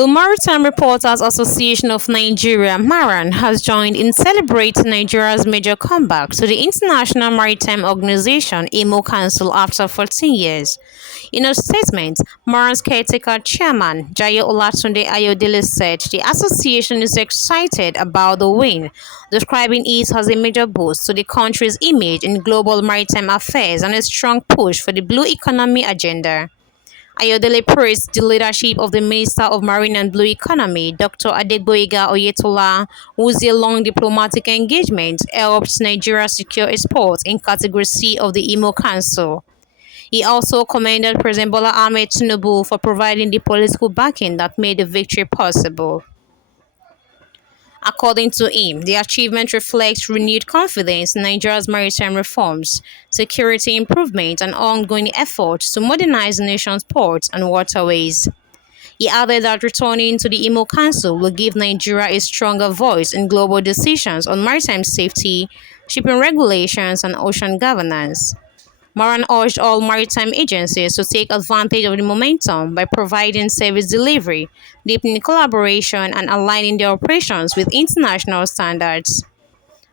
The Maritime Reporters Association of Nigeria (MARAN) has joined in celebrating Nigeria's major comeback to the International Maritime Organization (IMO) Council after 14 years. In a statement, MARAN's caretaker chairman, Jayo Olatunde Ayodele, said the association is excited about the win, describing it as a major boost to the country's image in global maritime affairs and a strong push for the blue economy agenda. Ayodele praised the leadership of the Minister of Marine and Blue Economy, Dr. Adegboyega Oyetola, whose long diplomatic engagement helped Nigeria secure a spot in Category C of the IMO Council. He also commended President Bola Ahmed Tinubu for providing the political backing that made the victory possible. According to him, the achievement reflects renewed confidence in Nigeria's maritime reforms, security improvement, and ongoing efforts to modernize the nation's ports and waterways. He added that returning to the IMO Council will give Nigeria a stronger voice in global decisions on maritime safety, shipping regulations, and ocean governance. Maran urged all maritime agencies to take advantage of the momentum by providing service delivery, deepening collaboration, and aligning their operations with international standards.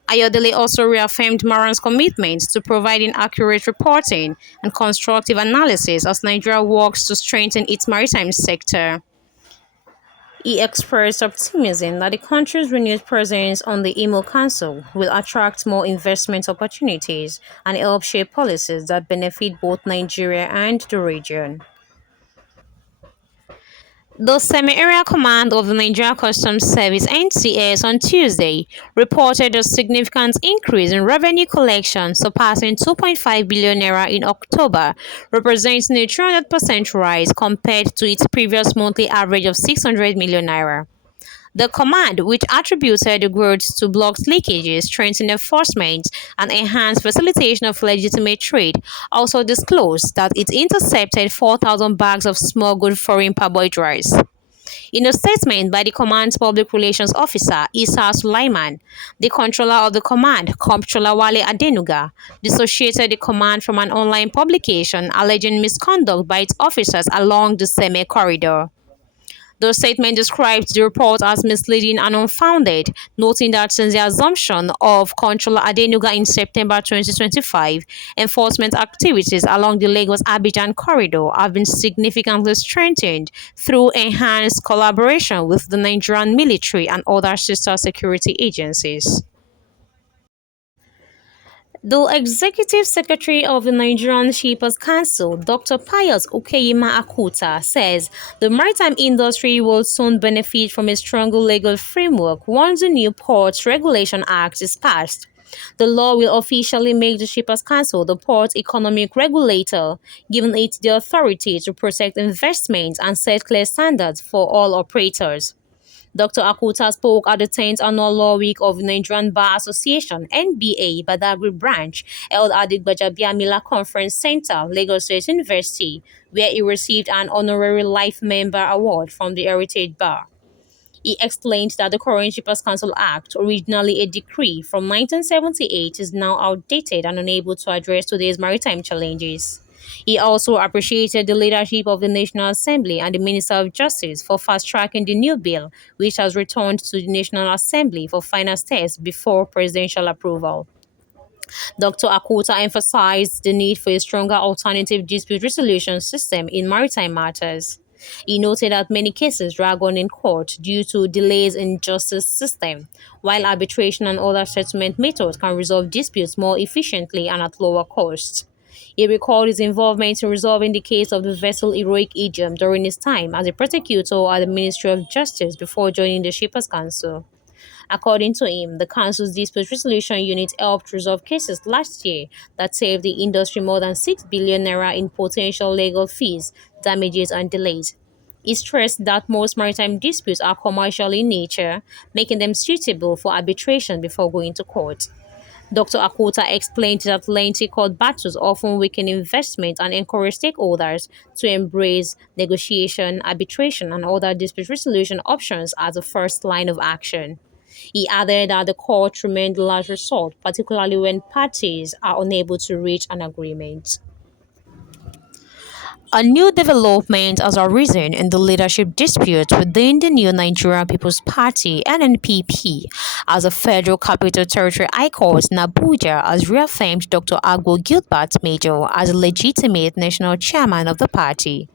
Ayodele also reaffirmed Maran's commitment to providing accurate reporting and constructive analysis as Nigeria works to strengthen its maritime sector. He expressed optimism that the country's renewed presence on the IMO Council will attract more investment opportunities and help shape policies that benefit both Nigeria and the region. The Semi-Area Command of the Nigeria Customs Service (NCS) on Tuesday reported a significant increase in revenue collection, surpassing 2.5 billion naira in October, representing a 300% rise compared to its previous monthly average of 600 million naira. The command, which attributed the growth to blocked leakages, strengthened enforcement, and enhanced facilitation of legitimate trade, also disclosed that it intercepted 4,000 bags of smuggled foreign parboiled rice. In a statement by the command's public relations officer, Issa Sulaiman, the controller of the command, Comptroller Wale Adenuga, dissociated the command from an online publication alleging misconduct by its officers along the Seme corridor. The statement described the report as misleading and unfounded, noting that since the assumption of Controller Adenuga in September 2025, enforcement activities along the Lagos-Abidjan corridor have been significantly strengthened through enhanced collaboration with the Nigerian military and other sister security agencies. The Executive Secretary of the Nigerian Shippers Council, Dr. Pius Okeyima Akutah, says the maritime industry will soon benefit from a stronger legal framework once the new Ports Regulation Act is passed. The law will officially make the Shippers Council the port economic regulator, giving it the authority to protect investment and set clear standards for all operators. Dr. Akutah spoke at the 10th Annual Law Week of the Nigerian Bar Association (NBA) Badagry branch, held at the Gbajabiamila Conference Center, Lagos State University, where he received an honorary Life Member Award from the Heritage Bar. He explained that the current Shippers Council Act, originally a decree from 1978, is now outdated and unable to address today's maritime challenges. He also appreciated the leadership of the National Assembly and the Minister of Justice for fast-tracking the new bill, which has returned to the National Assembly for final steps before presidential approval. Dr. Akutah emphasized the need for a stronger alternative dispute resolution system in maritime matters. He noted that many cases drag on in court due to delays in justice system, while arbitration and other settlement methods can resolve disputes more efficiently and at lower cost. He recalled his involvement in resolving the case of the vessel Heroic Aegean during his time as a prosecutor at the Ministry of Justice before joining the Shippers Council. According to him, the Council's dispute resolution unit helped resolve cases last year that saved the industry more than 6 billion naira in potential legal fees, damages, and delays. He stressed that most maritime disputes are commercial in nature, making them suitable for arbitration before going to court. Dr. Akutah explained that lengthy court battles often weaken investment and encourage stakeholders to embrace negotiation, arbitration, and other dispute resolution options as a first line of action. He added that the court remained the last resort, particularly when parties are unable to reach an agreement. A new development has arisen in the leadership dispute within the new Nigerian People's Party (NNPP), as the Federal Capital Territory High Court in Abuja has reaffirmed Dr. Agbo Gilbert Major as the legitimate national chairman of the party.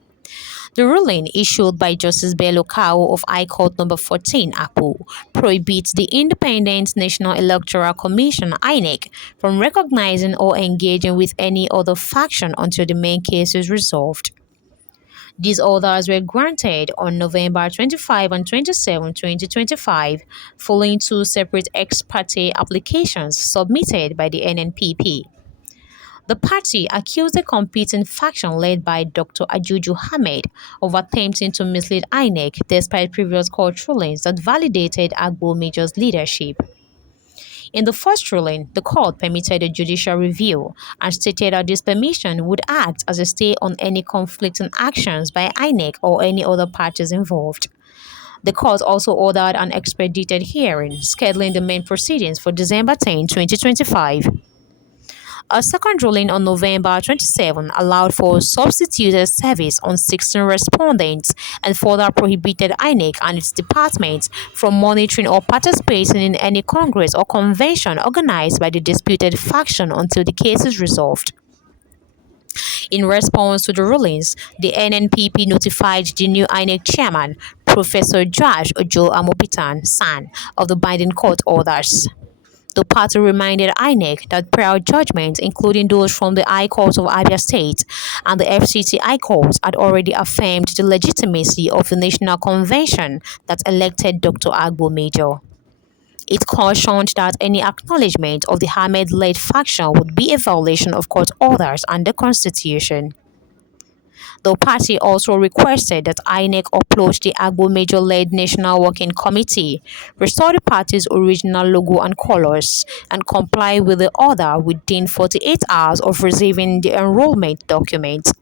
The ruling, issued by Justice Bello Kao of High Court Number 14 Akpo, prohibits the Independent National Electoral Commission (INEC) from recognizing or engaging with any other faction until the main case is resolved. These orders were granted on November 25 and 27, 2025, following two separate ex parte applications submitted by the NNPP. The party accused the competing faction led by Dr. Ajuju Ahmed of attempting to mislead INEC despite previous court rulings that validated Agbo Major's leadership. In the first ruling, the court permitted a judicial review and stated that this permission would act as a stay on any conflicting actions by INEC or any other parties involved. The court also ordered an expedited hearing, scheduling the main proceedings for December 10, 2025. A second ruling on November 27 allowed for substituted service on 16 respondents and further prohibited INEC and its departments from monitoring or participating in any congress or convention organized by the disputed faction until the case is resolved. In response to the rulings, the NNPP notified the new INEC chairman, Professor Josh Ojo Amopitan San, of the binding court orders. The party reminded INEC that prior judgments, including those from the High Court of Abia State and the FCT High Court, had already affirmed the legitimacy of the National Convention that elected Dr. Agbo Major. It cautioned that any acknowledgement of the Ahmed-led faction would be a violation of court orders and the Constitution. The party also requested that INEC upload the Agbo Major-led National Working Committee, restore the party's original logo and colors, and comply with the order within 48 hours of receiving the enrollment document.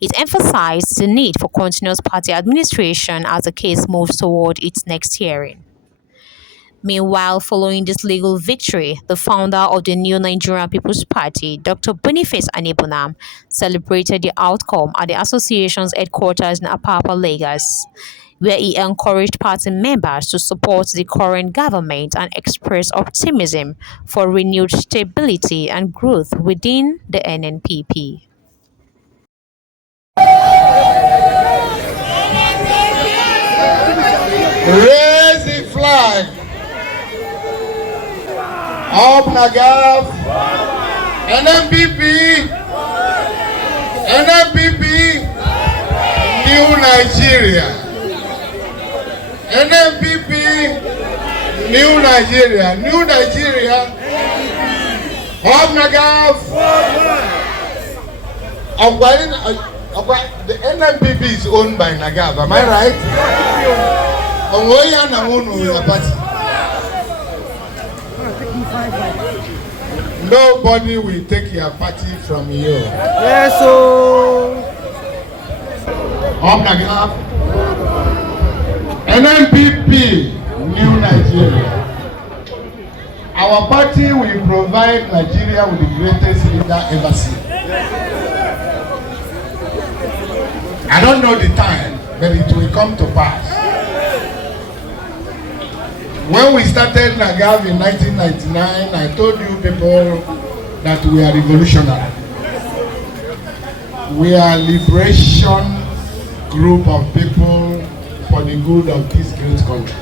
It emphasized the need for continuous party administration as the case moves toward its next hearing. Meanwhile, following this legal victory, the founder of the new Nigerian People's Party, Dr. Boniface Anibunam, celebrated the outcome at the association's headquarters in Apapa, Lagos, where he encouraged party members to support the current government and express optimism for renewed stability and growth within the NNPP. Raise the flag. Up Nagav, NNPP, New Nigeria, NNPP, New Nigeria, Up Nagav. The NNPP is owned by Nagav, am I right? Ongoya na unu ya party. Nobody will take your party from you. Yes, so. NNPP, New Nigeria. Our party will provide Nigeria with the greatest leader ever seen. I don't know the time, but it will come to pass. When we started Nagav in 1999, I told you people that we are revolutionary. We are a liberation group of people for the good of this great country.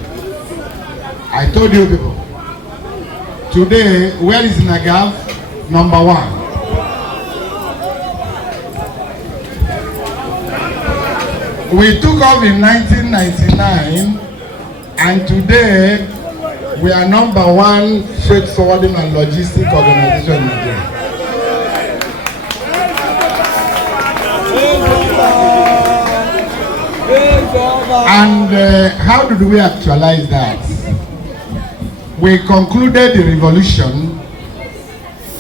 I told you people. Today, where is Nagav? Number one. We took off in 1999, and today we are number one freight forwarding and logistic organization in Nigeria. And how did we actualize that? We concluded the revolution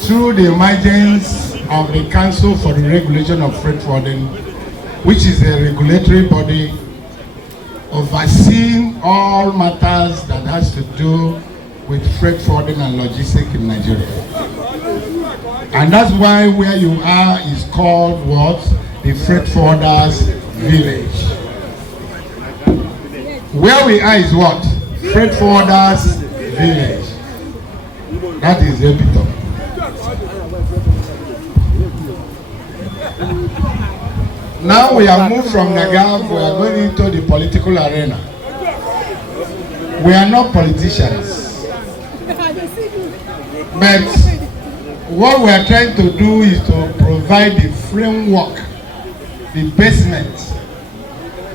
through the emergence of the Council for the Regulation of Freight Forwarding, which is a regulatory body overseeing all matters that has to do with freight forwarding and logistics in Nigeria. And that's why where you are is called what? the freight forwarders village. Where we are is what? Freight forwarders village. That is the epitome. Now we have moved from Nagav, we are going into the political arena. We are not politicians. But what we are trying to do is to provide the framework, the basement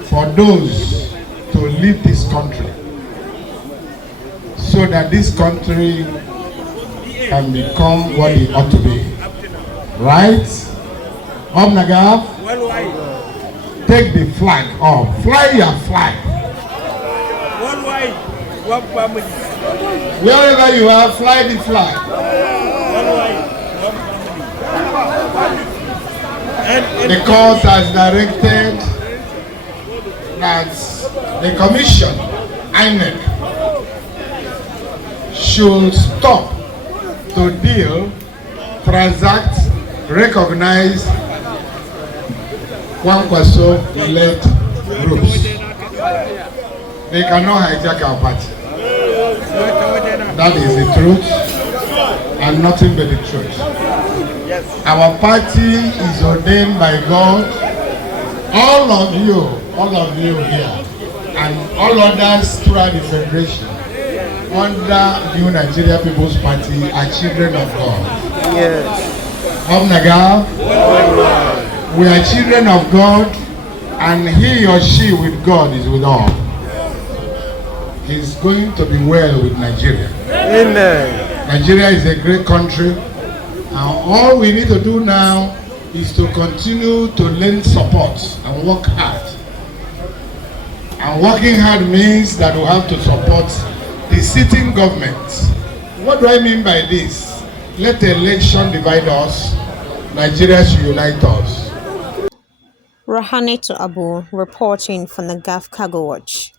for those to lead this country, so that this country can become what it ought to be. Right? Up Nagav, take the flag off. Fly your flag. One wife, one family. Wherever you are, fly the flag. One wife, one family. The court has directed that the commission, INEC, should stop to deal, transact, recognize Kwankwaso-led groups. They cannot hijack our party. That is the truth and nothing but the truth. Our party is ordained by God. All of you here, and all others throughout the federation, under New Nigeria People's Party, are children of God. Yes. Of Nagav, we are children of God, and he or she with God is with all. He's going to be well with Nigeria. Amen. Nigeria is a great country, and all we need to do now is to continue to lend support and work hard. And working hard means that we have to support the sitting government. What do I mean by this? Let the election divide us. Nigeria should unite us. Rahane to Agbo reporting from the Gaf Cargo Watch.